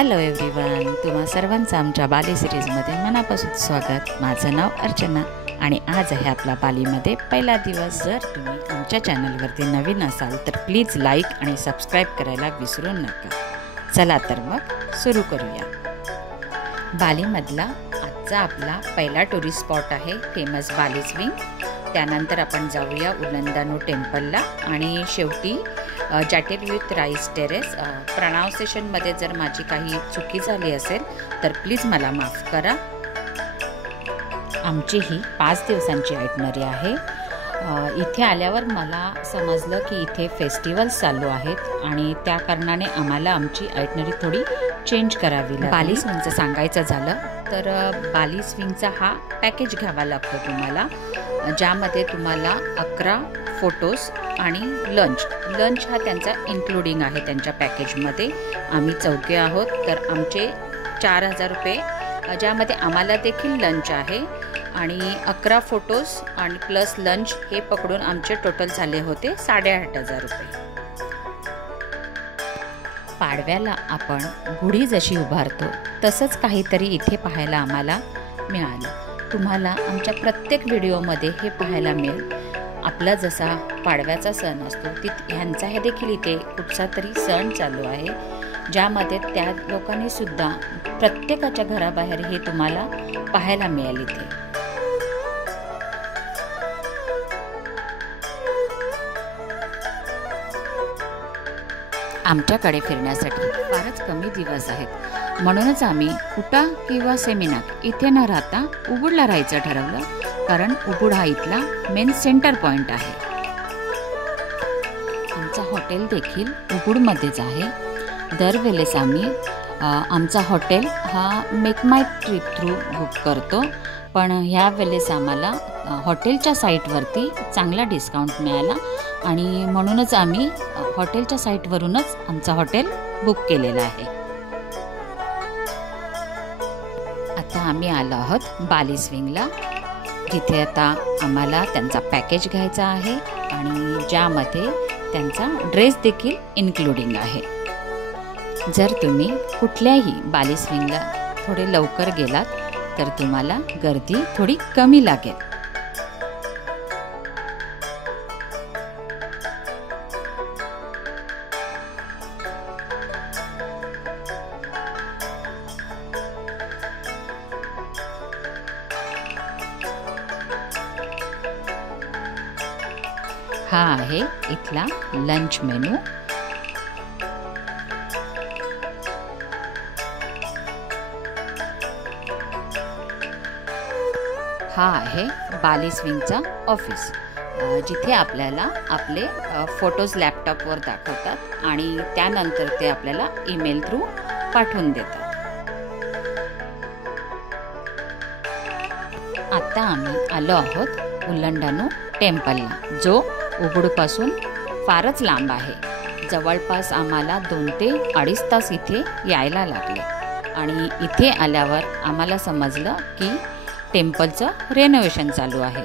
Hello everyone, तुम्हा सर्वांचं आमच्या बाली सिरीजमध्ये मनापासून स्वागत। माझं नाव अर्चना आणि आज आहे आपला बालीमध्ये पहिला दिवस। जर तुम्ही आमच्या चॅनलवरती नवीन असाल तर प्लीज लाईक आणि सबस्क्राईब करायला विसरू नका। चला तर मग सुरू करूया। बालीमधला आजचा आपला पहिला टुरिस्ट स्पॉट आहे फेमस बाली स्विंग। त्यानंतर आपण जाऊया उलंदानो टेम्पलला आणि शेवटी जॅटेल विथ राईस टेरेस। प्रोनाउन्सिएशनमध्ये जर माझी काही चुकी झाली असेल तर प्लीज मला माफ करा। आमची ही 5 दिवसांची आयटनरी आहे। इथे आल्यावर मला समजलं की इथे फेस्टिवल्स चालू आहेत आणि त्या कारणाने आम्हाला आमची आयटनरी थोडी चेंज करावी लागली। बाली स्विंगचं सांगायचं झालं तर बाली स्विंगचा हा पॅकेज घ्यावा लागतो तुम्हाला, ज्यामध्ये तुम्हाला 11 फोटोज आणि लंच हा त्यांचा इन्क्लुडिंग आहे त्यांच्या पॅकेजमध्ये। आम्ही 4 आहोत तर आमचे 4000 रुपये, ज्यामध्ये आम्हाला देखील लंच आहे आणि 11 फोटोज आणि प्लस लंच हे पकडून आमचे टोटल झाले होते 8500 रुपये। पाडव्याला आपण गुढी जशी उभारतो तसंच काहीतरी इथे पाहायला आम्हाला मिळालं। तुम्हाला आमच्या प्रत्येक व्हिडिओमध्ये हे पाहायला मिळेल। आपला जसा पाडव्याचा सण असतो ह्यांचा हे देखील इथे कुठचा तरी सण चालू आहे, ज्यामध्ये त्या लोकांनी सुद्धा प्रत्येकाच्या घराबाहेर हे तुम्हाला पाहायला मिळेल। इथे आमच्याकडे फिरण्यासाठी फारच कमी दिवस आहेत, म्हणूनच आम्ही कुटा किंवा सेमिनार इथे न राहता उबुडला राहायचं ठरवलं, कारण उबुड हा इथला मेन सेंटर पॉइंट आहे। आमचा हॉटेल देखील उबुडमध्येच आहे। दरवेळेस आम्ही आमचा हॉटेल हा मेक माय ट्रिप थ्रू बुक करतो, पण ह्या वेळेस आम्हाला हॉटेलच्या साईटवरती चांगला डिस्काउंट मिळाला आणि म्हणूनच आम्ही हॉटेलच्या साईटवरूनच आमचा हॉटेल बुक केलेला आहे। आता आम्ही आलो आहोत बाली स्विंगला, जिथे आता आम्हाला त्यांचा पॅकेज घ्यायचा आहे आणि ज्यामध्ये त्यांचा ड्रेस देखील इन्क्लुडिंग आहे। जर तुम्ही कुठल्याही बाली स्विंगला थोडे लवकर गेलात तर तुम्हाला गर्दी थोडी कमी लागेल। हा आहे इथला लंच मेनू। हा आहे बाली स्विंगचा ऑफिस, जिथे आपल्याला आपले फोटोज लॅपटॉपवर दाखवतात आणि त्यानंतर ते आपल्याला ईमेल थ्रू पाठवून देतात। आता आम्ही आलो आहोत उलंदानो टेम्पलला, जो उबुडपासून फारच लांब आहे। जवळपास आम्हाला 2 ते 2.5 तास इथे यायला लागले आणि इथे आल्यावर आम्हाला समजलं की टेम्पलचं रेनोव्हेशन चालू आहे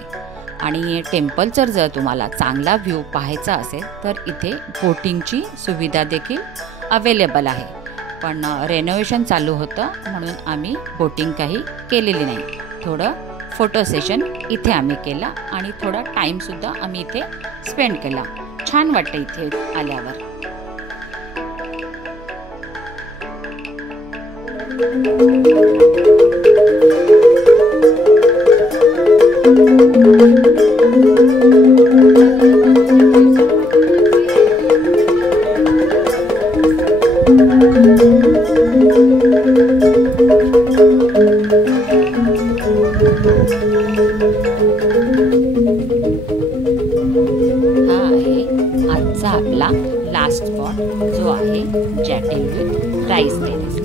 आणि टेम्पलचं जर तुम्हाला चांगला व्ह्यू पाहायचा असेल तर इथे बोटिंगची सुविधा देखील अवेलेबल आहे, पण रेनोव्हेशन चालू होतं म्हणून आम्ही बोटिंग काही केलेली नाही। थोडं फोटो सेशन इथे आम्ही केला आणि थोडा टाईमसुद्धा आम्ही इथे स्पेंड केला। छान वाटतं इथे आल्यावर। आपला लास्ट स्पॉट जो आहे जॅटेल विथ राईस टेरेस।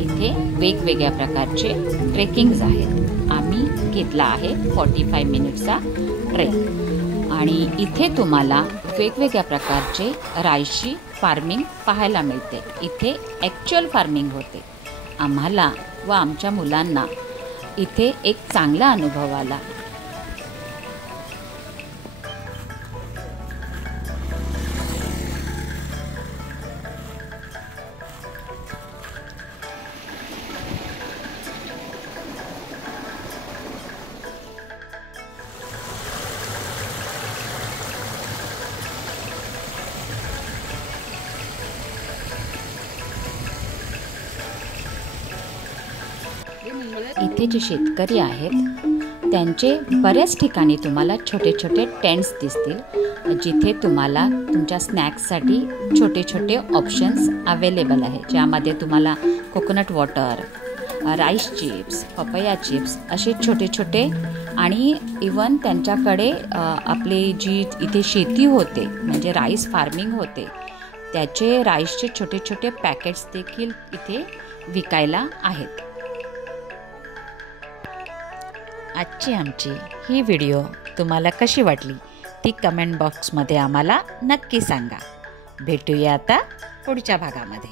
इथे वेगवेगळ्या प्रकारचे ट्रेकिंग्स आहेत। आम्ही घेतला आहे 45 मिनिट्सचा ट्रेक आणि इथे तुम्हाला वेगवेगळ्या प्रकारचे राईसची फार्मिंग पाहायला मिळते। इथे ॲक्च्युअल फार्मिंग होते। आम्हाला व आमच्या मुलांना इथे एक चांगला अनुभव आला। इथे जे शेतकरी आहेत त्यांचे बऱ्याच ठिकाणी तुम्हाला छोटे छोटे टेंट्स दिसतील, जिथे तुम्हाला तुमच्या स्नॅक्ससाठी छोटे छोटे ऑप्शन्स अवेलेबल आहे, ज्यामध्ये तुम्हाला coconut water, rice chips, papaya chips असे छोटे छोटे आणि इवन त्यांच्याकडे आपली जी इथे शेती होते म्हणजे राईस फार्मिंग होते त्याचे राईसचे छोटे छोटे पॅकेट्स देखील इथे विकायला आहेत. आजची आमची ही व्हिडिओ तुम्हाला कशी वाटली ती कमेंट बॉक्समध्ये आम्हाला नक्की सांगा. भेटूया आता पुढच्या भागामध्ये.